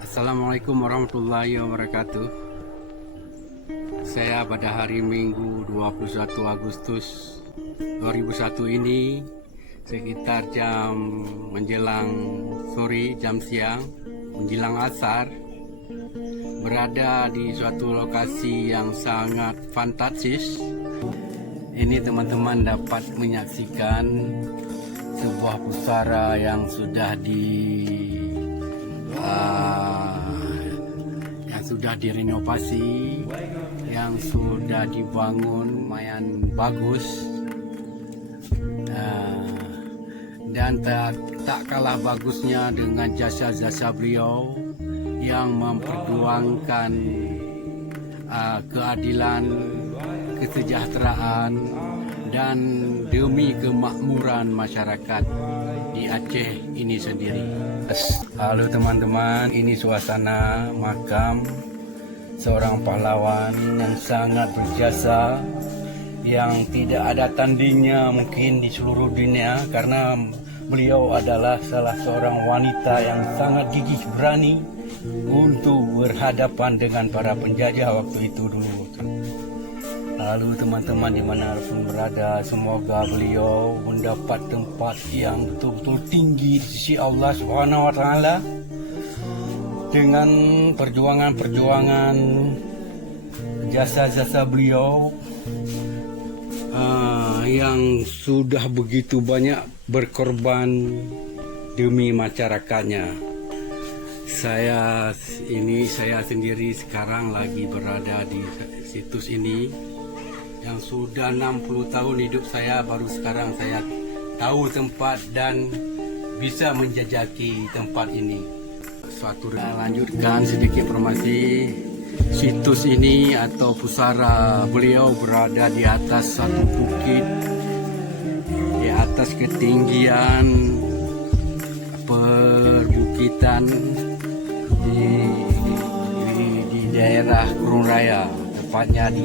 Assalamualaikum warahmatullahi wabarakatuh. Saya pada hari Minggu 21 Agustus 2001 ini sekitar jam menjelang sore, jam siang, menjelang asar, berada di suatu lokasi yang sangat fantastis. Ini teman-teman dapat menyaksikan sebuah pusara yang sudah direnovasi, yang sudah dibangun lumayan bagus, dan tak kalah bagusnya dengan jasa-jasa beliau yang memperjuangkan keadilan, kesejahteraan, dan demi kemakmuran masyarakat di Aceh ini sendiri. Halo teman-teman, ini suasana makam seorang pahlawan yang sangat berjasa, yang tidak ada tandingnya mungkin di seluruh dunia, karena beliau adalah salah seorang wanita yang sangat gigih berani untuk berhadapan dengan para penjajah waktu itu dulu. Lalu teman-teman dimanapun berada, semoga beliau mendapat tempat yang betul-betul tinggi di sisi Allah Subhanahu Wa Taala dengan perjuangan-perjuangan jasa-jasa beliau yang sudah begitu banyak berkorban demi masyarakatnya. Saya sendiri sekarang lagi berada di situs ini. Yang sudah 60 tahun hidup saya, baru sekarang saya tahu tempat dan bisa menjajaki tempat ini. Lanjutkan sedikit informasi. Situs ini atau pusara beliau berada di atas satu bukit, di atas ketinggian perbukitan di daerah Kurung Raya, tepatnya di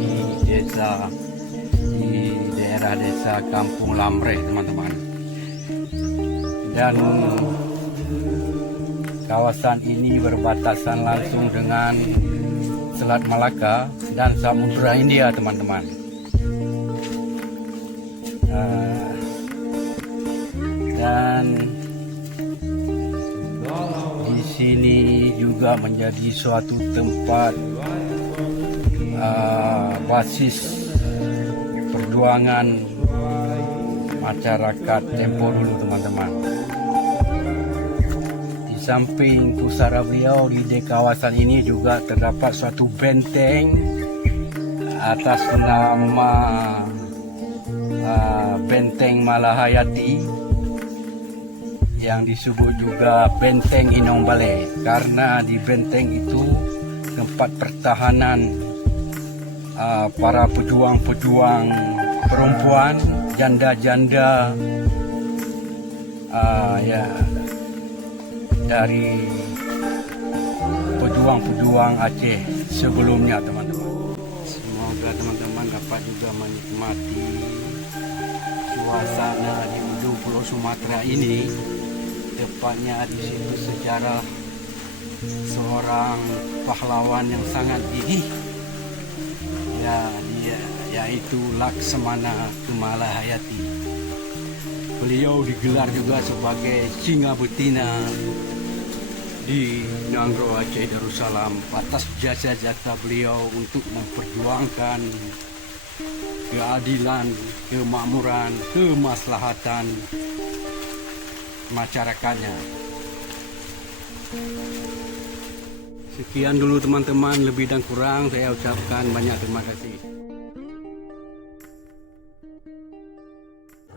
daerah desa Kampung Lamreh, teman-teman. Dan kawasan ini berbatasan langsung dengan Selat Malaka dan Samudra India, teman-teman. Dan di sini juga menjadi suatu tempat basis perjuangan masyarakat tempo dulu, teman-teman. Di samping pusara beliau di kawasan ini juga terdapat suatu benteng atas nama Benteng Malahayati, yang disebut juga Benteng Inong Balai, karena di benteng itu tempat pertahanan para pejuang-pejuang perempuan, janda-janda dari pejuang-pejuang Aceh sebelumnya, teman-teman. Semoga teman-teman dapat juga menikmati suasana di ujung Pulau Sumatera ini, tepatnya di situ sejarah seorang pahlawan yang sangat gigih, yaitu Laksamana Malahayati. Beliau digelar juga sebagai singa betina di Nanggro Aceh Darussalam atas jasa-jasa beliau untuk memperjuangkan keadilan, kemakmuran, kemaslahatan masyarakatnya. Sekian dulu teman-teman, lebih dan kurang saya ucapkan banyak terima kasih.